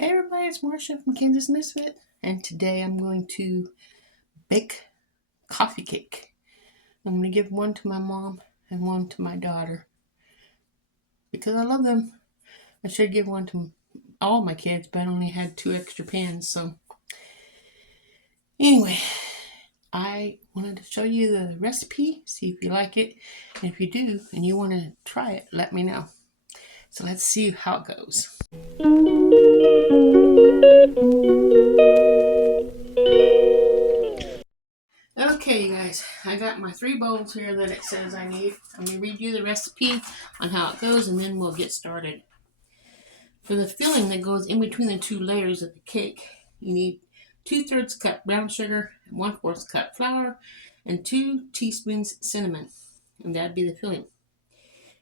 Hey everybody, it's Marcia from Kansas Misfit, and today I'm going to bake coffee cake. I'm going to give one to my mom and one to my daughter because I love them. I should give one to all my kids, but I only had 2 extra pans. So anyway, I wanted to show you the recipe, see if you like it, and if you do and you want to try it, let me know. So let's see how it goes. Okay, you guys, I got my 3 bowls here that it says I need. I'm going to read you the recipe on how it goes, and then we'll get started. For the filling that goes in between the 2 layers of the cake, you need 2/3 cup brown sugar, 1/4 cup flour, and 2 teaspoons cinnamon, and that'd be the filling.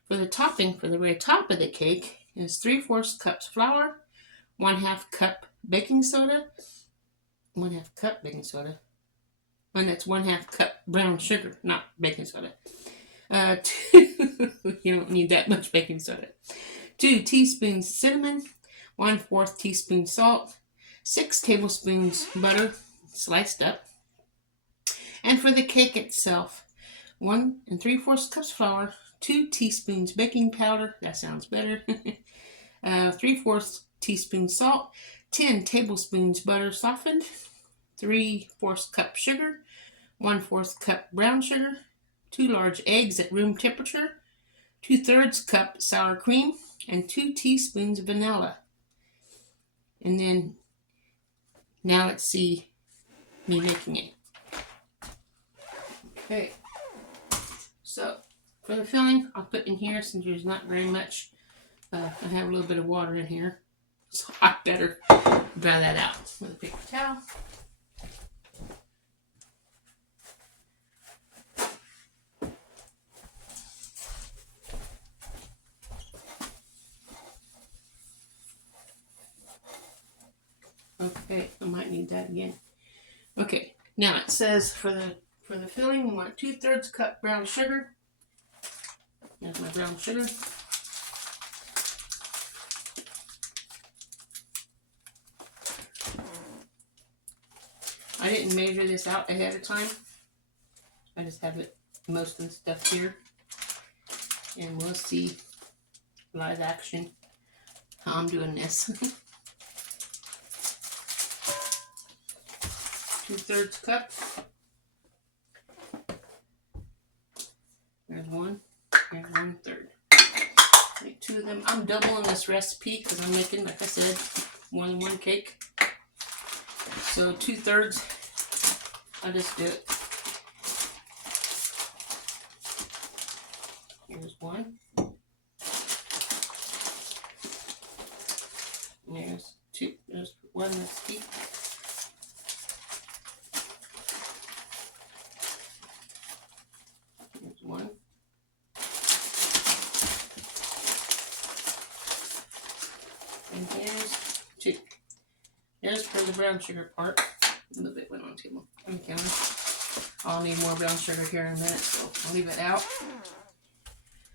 For the topping, for the very top of the cake, is 3/4 cups flour, 1/2 cup baking soda, 1/2 cup baking soda. And that's 1/2 cup brown sugar, not baking soda. You don't need that much baking soda. 2 teaspoons cinnamon, 1/4 teaspoon salt, 6 tablespoons butter, sliced up. And for the cake itself, 1 3/4 cups flour, 2 teaspoons baking powder, that sounds better, 3/4 teaspoon salt, 10 tablespoons butter softened, 3/4 cup sugar, 1/4 cup brown sugar, 2 large eggs at room temperature, 2/3 cup sour cream, and 2 teaspoons vanilla. And then, now let's see me making it. Okay, so for the filling, I'll put in here, since there's not very much, I have a little bit of water in here, so I better dry that out with a paper towel. Okay, I might need that again. Okay, now it says for the filling, we want 2/3 cup brown sugar. There's my brown sugar. I didn't measure this out ahead of time. I just have it most of the stuff here. And we'll see live action how I'm doing this. 2/3 cup. There's 1. There's 1/3. Make 2 of them. I'm doubling this recipe because I'm making, like I said, more than 1 cake. So 2/3. I'll just do it. Here's 1. There's 2. There's 1 that's deep. There's 1. And here's 2. There's for the brown sugar part. A little bit went on the table. On the counter. I'll need more brown sugar here in a minute, so I'll leave it out.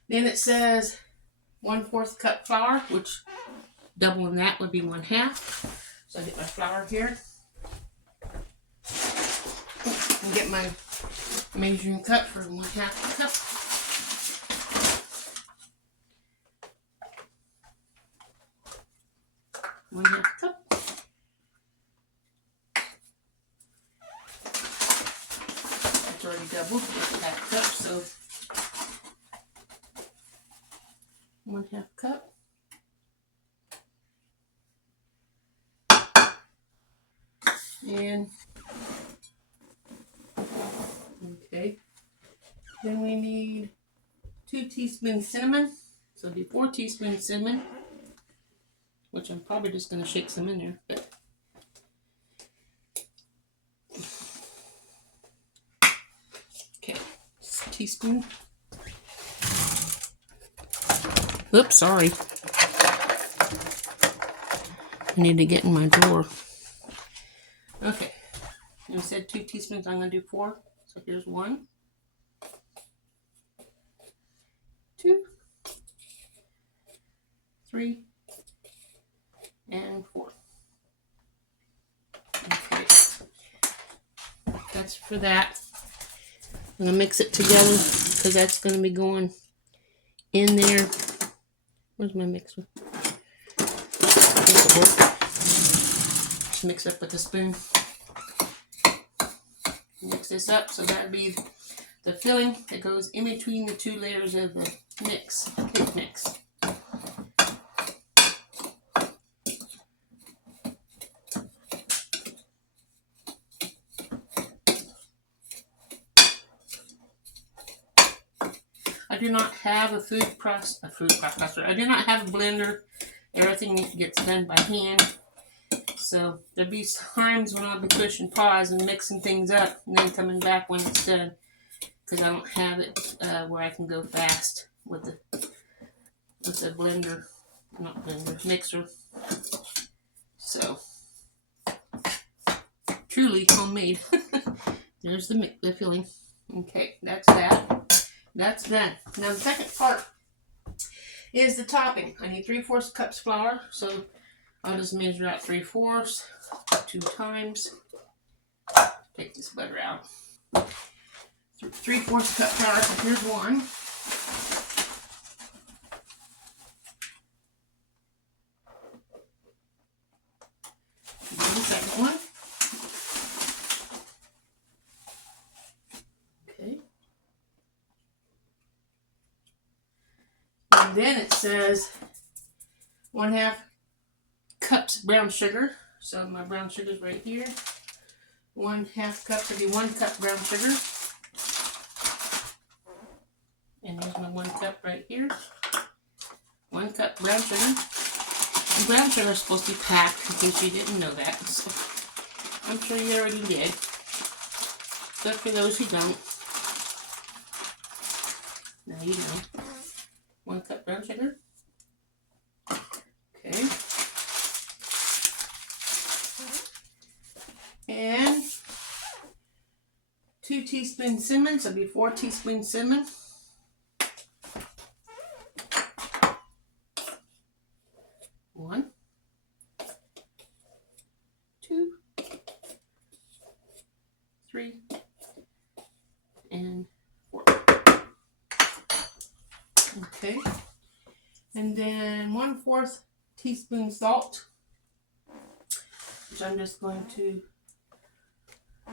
Then it says 1/4 cup flour, which doubling that would be 1/2. So I get my flour here. And get my measuring cup for 1/2 cup. One-half cup. It's already doubled. It's 1/2 cup, so 1/2 cup. And okay, then we need 2 teaspoons cinnamon, so it'll be 4 teaspoons cinnamon, which I'm probably just going to shake some in there. But okay, teaspoon. Oops, sorry. I need to get in my drawer. Okay, you said 2 teaspoons. I'm going to do 4. So here's 1, 2, 3, and 4. that's for that. I'm going to mix it together because that's going to be going in there. Where's my mixer? Just mix it up with a spoon. Mix this up, so that'll be the filling that goes in between the two layers of the mix, cake mix. I do not have a food processor. I do not have a blender. Everything gets done by hand. So there'll be times when I'll be pushing pause and mixing things up and then coming back when it's done. Because I don't have it where I can go fast with the blender. Not blender, mixer. So truly homemade. There's the filling. Okay, that's that. That's done. Now the second part is the topping. I need 3/4 cups flour, so I'll just measure out 3/4 2 times. Take this butter out. 3/4 cup flour. So here's one. Here's the second one. Okay. And then it says 1/2 cups brown sugar. So my brown sugar is right here. 1/2 cup, so it'll be 1 cup brown sugar. And here's my 1 cup right here. 1 cup brown sugar. And brown sugar is supposed to be packed, in case you didn't know that. So I'm sure you already did. But for those who don't, now you know. 1 cup brown sugar. Okay. And 2 teaspoons cinnamon, so it'll be 4 teaspoons cinnamon. 1, 2, 3, and 4. Okay. And then 1/4 teaspoon salt, which I'm just going to,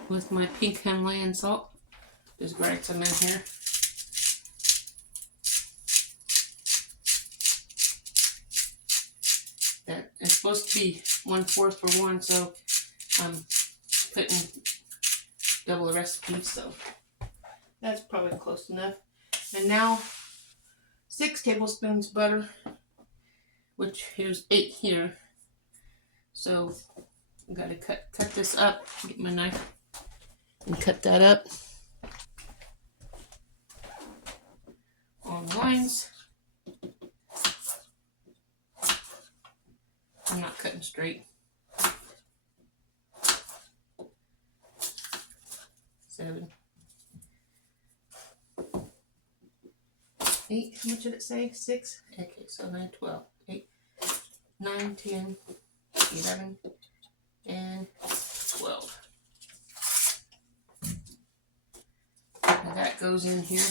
with my pink Himalayan salt, just grind some in here. That is supposed to be 1/4 for 1, so I'm putting double the recipe, so that's probably close enough. And now 6 tablespoons butter, which here's 8 here. So I gotta cut this up, get my knife and cut that up on lines. I'm not cutting straight. 7, 8, how much did it say? 6? Okay, so 9, 12, 8, 9, 10, 11, and 12. Now that goes in here.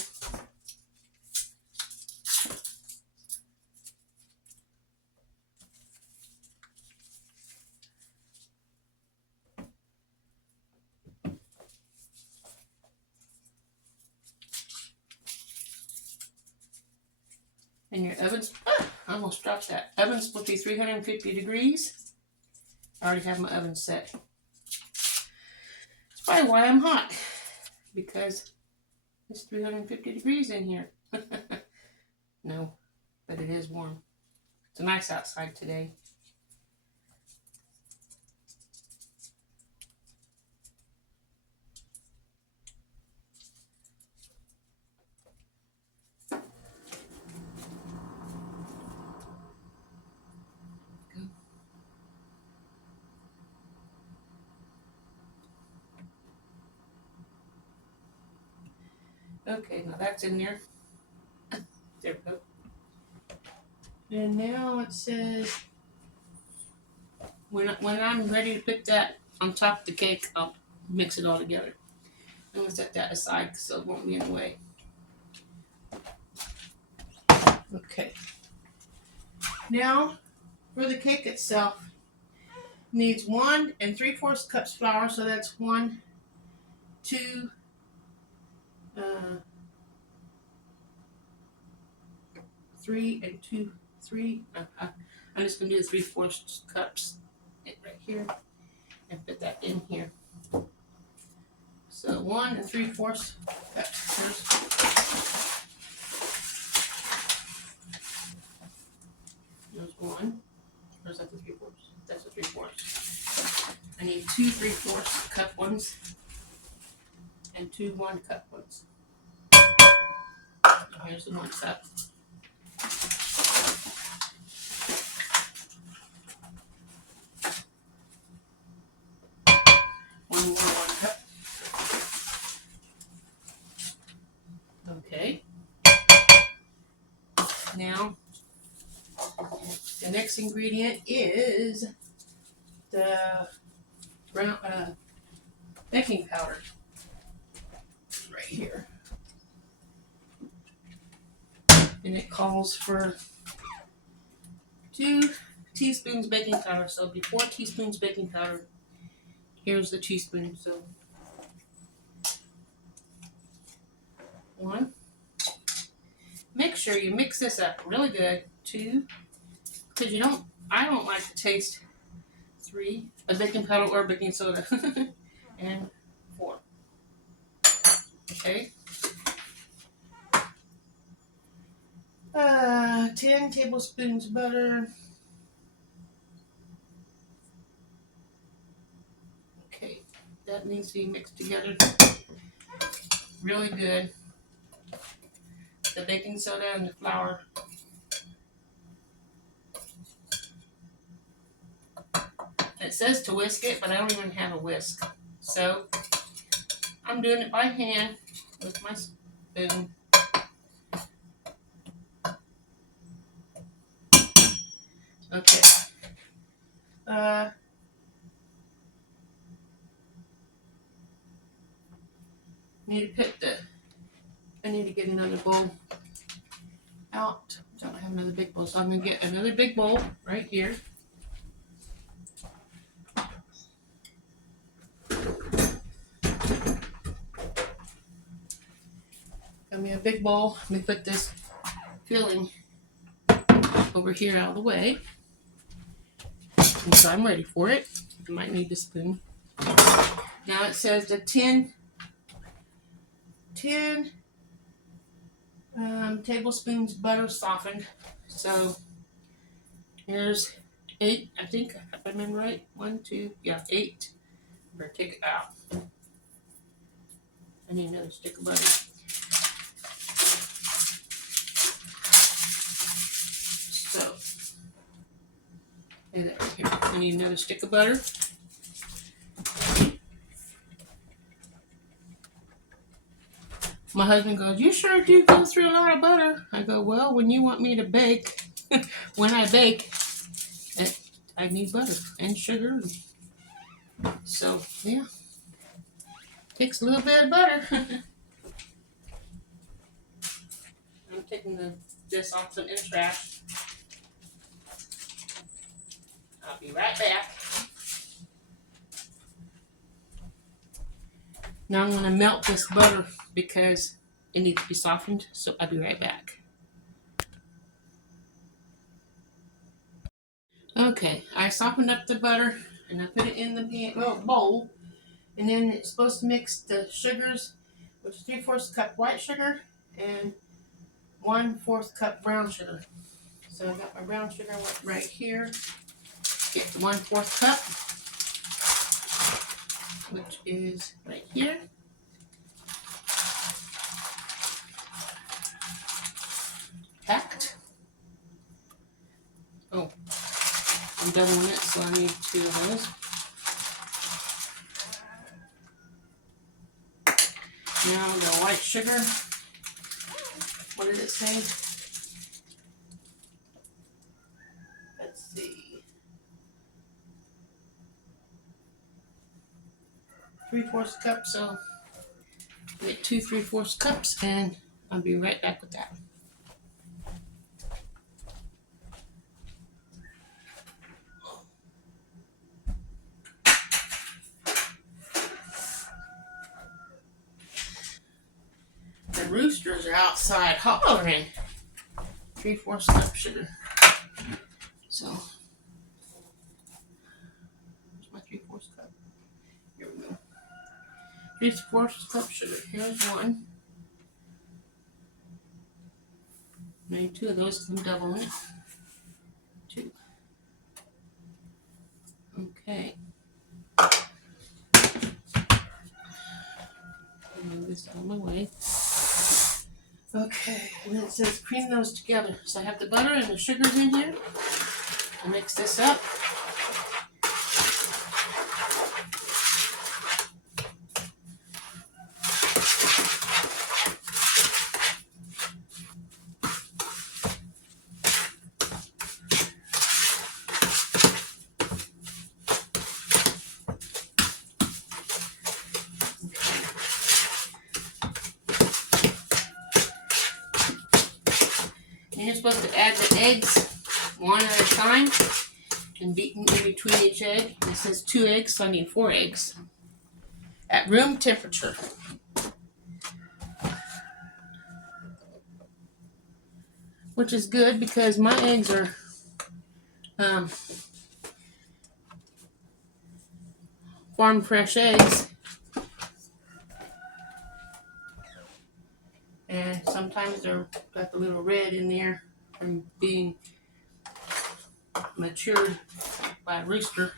And your oven's, I almost dropped that. Oven's supposed to be 350 degrees. I already have my oven set. That's probably why I'm hot. Because it's 350 degrees in here. No, but it is warm. It's nice outside today. Okay, now that's in there. There we go. And now it says, when I'm ready to put that on top of the cake, I'll mix it all together. I'm gonna set that aside so it won't be in the way. Okay. Now, for the cake itself, needs 1 3/4 cups flour, so that's 1, 2, 3 and 2, 3. I'm just gonna do the 3/4 cups right here and put that in here. So 1 3/4 cups. There's 1. Or is that the 3/4? That's the 3/4. I need 2 3/4 cup ones and 2 1 cup ones. Here's the 1 cup. One more 1 cup. Okay. Now, the next ingredient is the brown baking powder. Right here. And it calls for 2 teaspoons baking powder. So it'll be 4 teaspoons baking powder. Here's the teaspoon. So 1. Make sure you mix this up really good. 2, because I don't like the taste. 3, a baking powder or baking soda. And 4. Okay. 10 tablespoons butter. Okay, that needs to be mixed together really good. The baking soda and the flour. It says to whisk it, but I don't even have a whisk. So I'm doing it by hand with my spoon. Okay. I need to get another bowl out. I don't have another big bowl, so I'm gonna get another big bowl right here. Got me a big bowl. Let me put this filling over here out of the way. And so I'm ready for it. I might need the spoon. Now it says the 10 tablespoons butter softened. So here's 8, I think, if I remember right. 1, 2, 8. Better take it out. I need another stick of butter. So, and here, I need another stick of butter. My husband goes, "You sure do go through a lot of butter." I go, "Well, when you want me to bake, when I bake, I need butter and sugar." So, yeah. Takes a little bit of butter. I'm taking this off some in the trash. I'll be right back. Now I'm going to melt this butter because it needs to be softened. So I'll be right back. Okay, I softened up the butter and I put it in the bowl. And then it's supposed to mix the sugars, which is 3/4 cup white sugar and 1/4 cup brown sugar. So I got my brown sugar right here. Get 1/4 cup, which is right here. Packed. Oh, I'm doubling it, so I need 2 of those. Now the white sugar. What did it say? Let's see. 3/4 cup, so Get 2 3/4 cups, and I'll be right back with that. The roosters are outside hollering. 3/4 cup sugar. So, here's my 3/4 cup. Here we go. 3/4 cup sugar. Here's one. Maybe 2 of those. I'm doubling it. 2. Okay. Move this out of my way. Okay, and then it says cream those together. So I have the butter and the sugars in here. I'll mix this up. And you're supposed to add the eggs one at a time and beaten in between each egg. It says 2 eggs, so I need 4 eggs at room temperature. Which is good because my eggs are farm fresh eggs. And sometimes they're got the little red in there from being matured by a rooster.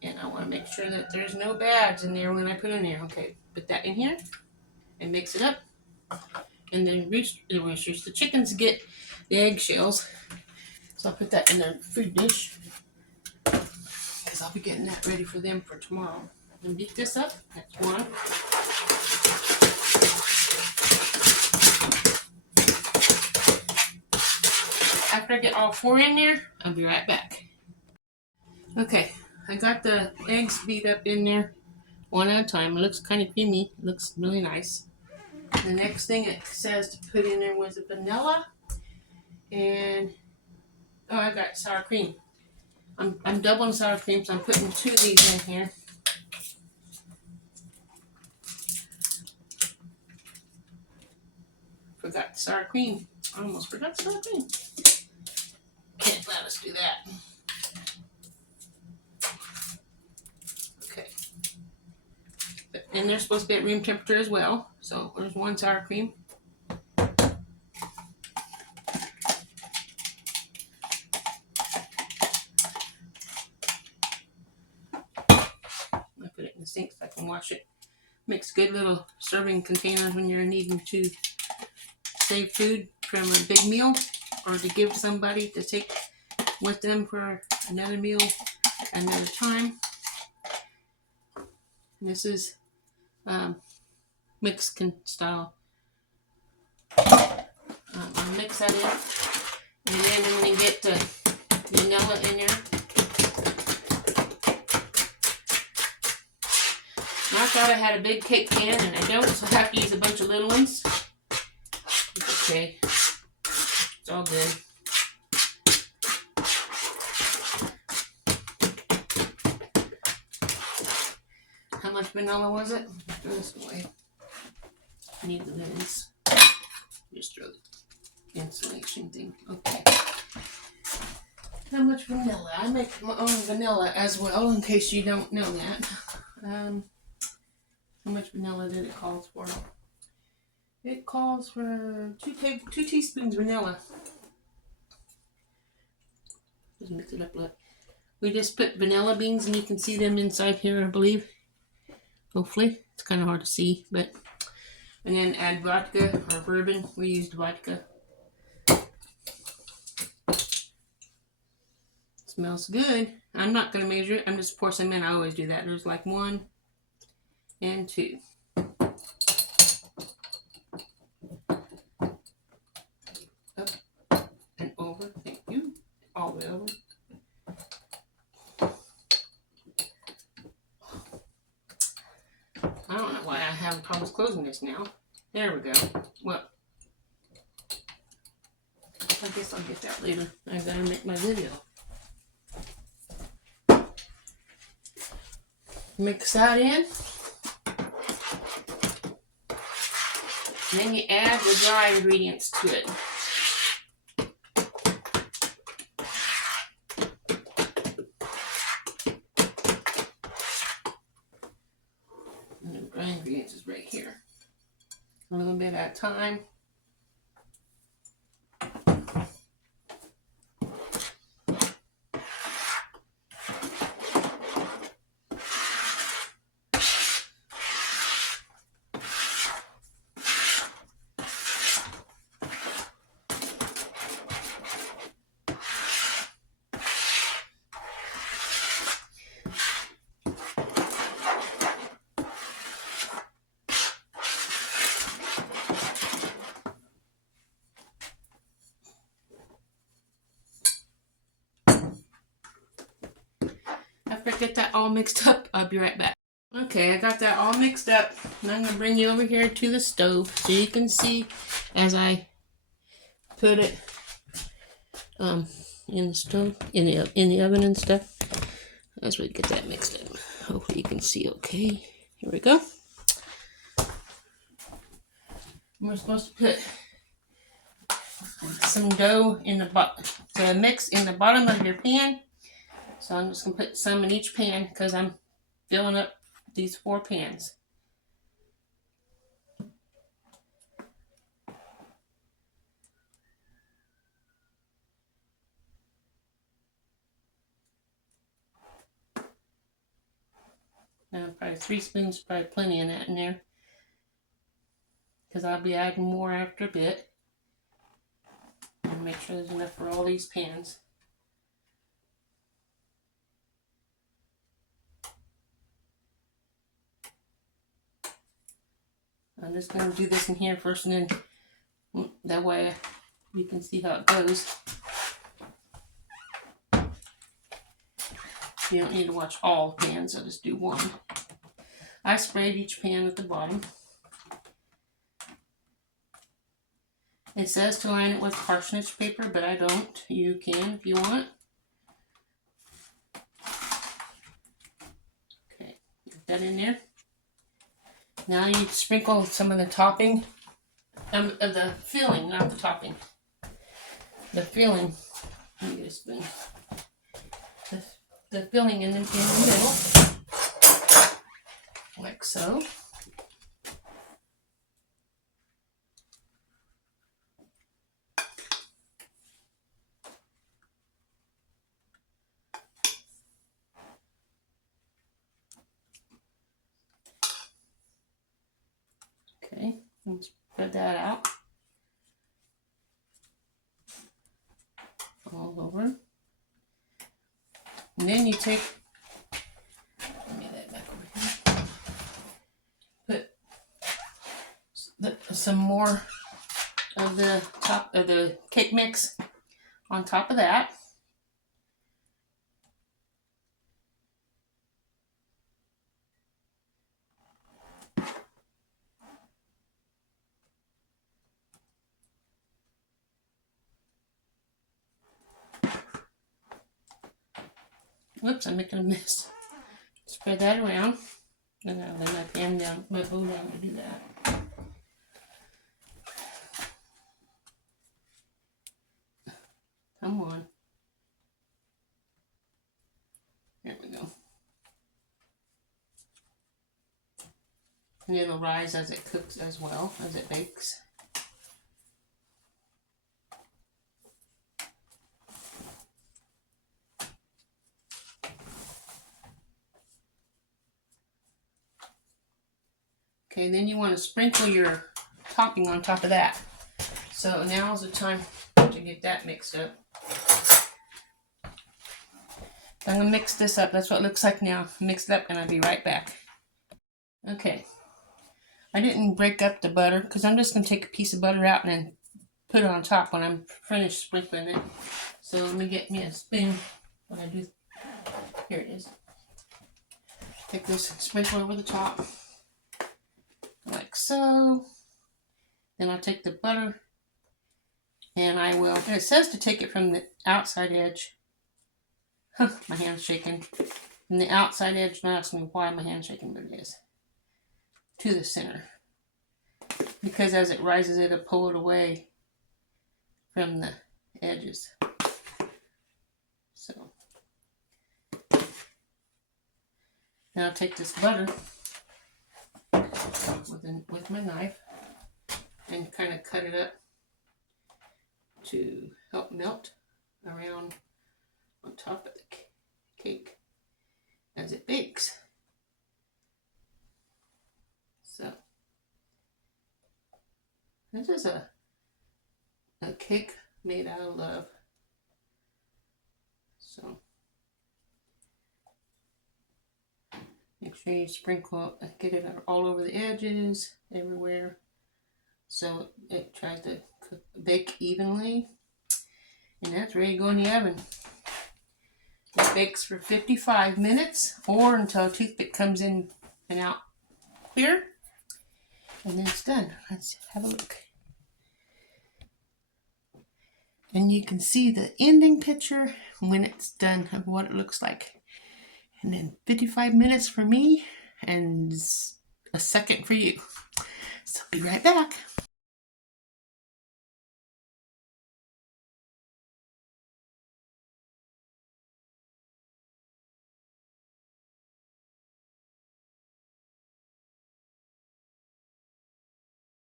And I want to make sure that there's no bads in there when I put in there. Okay, put that in here and mix it up. And then the chickens get the eggshells. So I'll put that in their food dish because I'll be getting that ready for them for tomorrow. And beat this up. That's one. After I get all 4 in there, I'll be right back. Okay, I got the eggs beat up in there one at a time. It looks kind of creamy. It looks really nice. The next thing it says to put in there was the vanilla and I got sour cream. I'm doubling sour cream, so I'm putting 2 of these in here. Forgot the sour cream. I almost forgot the sour cream. Can't let us do that. Okay. And they're supposed to be at room temperature as well. So there's 1 sour cream. I put it in the sink so I can wash it. Makes good little serving containers when you're needing to save food from a big meal or to give somebody to take with them for another meal another time. This is Mexican style. I'll mix that in, and then I'm going to get the vanilla in there. I thought I had a big cake pan, and I don't, so I have to use a bunch of little ones. It's okay. It's all good. How much vanilla was it? Throw this away. I need the lens. Just throw the insulation thing. Okay. How much vanilla? I make my own vanilla as well, in case you don't know that. How much vanilla did it call for? It calls for 2 teaspoons vanilla. Just mix it up. Look. We just put vanilla beans, and you can see them inside here, I believe. Hopefully. It's kind of hard to see, but... And then add vodka or bourbon. We used vodka. Smells good. I'm not going to measure it. I'm just pour some in. I always do that. There's like 1 and 2. Up and over. Thank you. All the way over. problems closing this now. There we go. Well, I guess I'll get that later. I gotta make my video. Mix that in. Then you add the dry ingredients to it. And the dry ingredients is right here. A little bit at a time. After I get that all mixed up, I'll be right back. Okay, I got that all mixed up. And I'm going to bring you over here to the stove so you can see as I put it in the stove, in the oven and stuff. As we get that mixed up. Hopefully you can see okay. Here we go. We're supposed to put some dough in the mix in the bottom of your pan. So I'm just going to put some in each pan because I'm filling up these 4 pans. Now probably 3 spoons, probably plenty of that in there. Because I'll be adding more after a bit. And make sure there's enough for all these pans. I'm just going to do this in here first, and then that way you can see how it goes. You don't need to watch all pans, I'll just do one. I sprayed each pan at the bottom. It says to line it with parsnip paper, but I don't. You can if you want. Okay, get that in there. Now you sprinkle some of the topping, of the filling, not the topping. The filling. Let me get a spoon. The filling in the middle, like so. Okay, and spread that out all over. And then you take, let me get that back over here. Put some more of the top of the cake mix on top of that. Whoops, I'm making a mess. Spread that around. And I'll lay my pan down, my bowl down to do that. Come on. There we go. And it'll rise as it cooks as well, as it bakes. Okay, then you want to sprinkle your topping on top of that. So now is the time to get that mixed up. I'm going to mix this up. That's what it looks like now. Mix it up and I'll be right back. Okay. I didn't break up the butter because I'm just going to take a piece of butter out and then put it on top when I'm finished sprinkling it. So let me get me a spoon. What I do. Here it is. Take this and sprinkle over the top. Like like so. Then I'll take the butter and I will, and it says to take it from the outside edge. My hand's shaking. From the outside edge, don't ask me why my hand's shaking, but it is. To the center. Because as it rises, it'll pull it away from the edges. So now I'll take this butter with my knife and kind of cut it up to help melt around on top of the cake as it bakes. So this is a cake made out of love. So make sure you sprinkle, get it all over the edges, everywhere, so it tries to bake evenly. And that's ready to go in the oven. It bakes for 55 minutes or until a toothpick comes in and out clear. And then it's done. Let's have a look. And you can see the ending picture when it's done of what it looks like. And then 55 minutes for me and a second for you. So be right back.